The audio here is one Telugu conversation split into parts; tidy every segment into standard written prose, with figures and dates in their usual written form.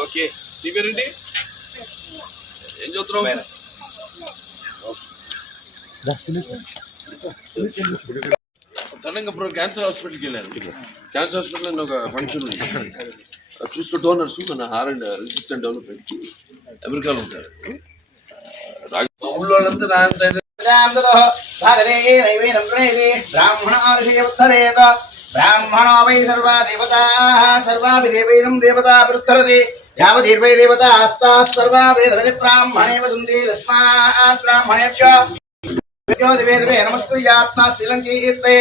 ఓకే, నీ పేరేంటి? ఏం చదువుతున్నావు? సడన్గా ఇప్పుడు క్యాన్సర్ హాస్పిటల్కి వెళ్ళాను. క్యాన్సర్ హాస్పిటల్ ఒక ఫంక్షన్ ఉంది, చూసుకో. డోనర్స్ మన రీసెర్చ్ అండ్ డెవలప్మెంట్ అమెరికాలో ఉంటారు. ఊళ్ళో వాళ్ళంతా నా అంత బ్రాహ్మణో వై సర్వా దేవతా సర్వాభిదేవైనం దేవతా వృద్ధరతి యావదీర్వై దేవతా హస్తా సర్వా వేదరతి బ్రాహ్మణే వసుంది తస్మాత్ బ్రాహ్మణేభ్యో వేదవే నమస్కృత్యాత్మా శ్రీలంకీర్తే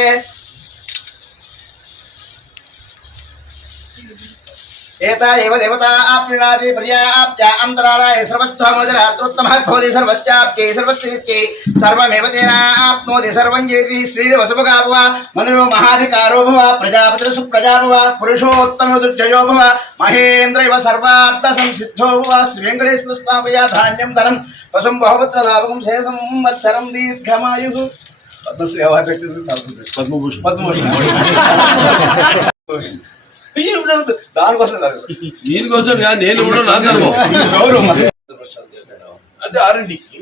एता एव देवता आप्नुनाति पर्याप्त्या अंतरालाय सर्वस्थमोदरात्रोत्तमः भवति सर्वश्चाप्ये सर्वस्थित्ये सर्वमेव तेन आप्नोति सर्वं जेति श्रीवसुभगाभव मनुरो महाधिकारो भव प्रजापतिः सुप्रजा भव पुरुषोत्तमो दुर्जयो भव महेन्द्र इव सर्वार्थ संसिद्धो भव श्रीवेङ्कटेश्वर स्वामिया धान्यं धनं पशुं बहुवत्सलाभं शेषं संवत्सरं दीर्घमायुः पद्मश्री अवार्ड पद्मभूषण దానికోసం దీనికోసం నేను కూడా నా ధర్మం అంటే ఆర్ఎండికి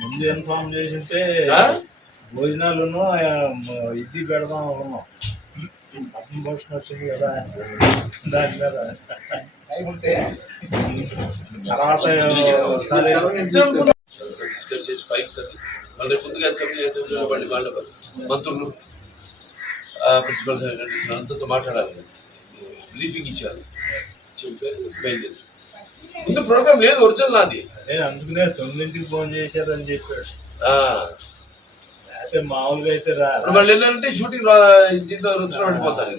ముందు ఇన్ఫార్మ్ చేసింటే భోజనాలను ఇది పెడదాం అనుకున్నాం. పద్మభూషణ వచ్చింది కదా దాని మీద ఉంటే తర్వాత డిస్కస్ చేసి పైకి సార్ మళ్ళీ ముందుగా అసెంబ్లీ వాళ్ళ మంత్రులు ప్రిన్సిపల్ సెక్రటరీస్ అంతతో మాట్లాడాలి, బ్రీఫింగ్ ఇచ్చారు, బయలుదేరి. ముందు ప్రోగ్రామ్ లేదు, ఒరిజినల్ నాది. అందుకనే 9ంటికి ఫోన్ చేశారని చెప్పాడు. అయితే మామూలుగా అయితే వాళ్ళు ఏంటంటే షూటింగ్ దీంట్లో వచ్చిన పడిపోతారు.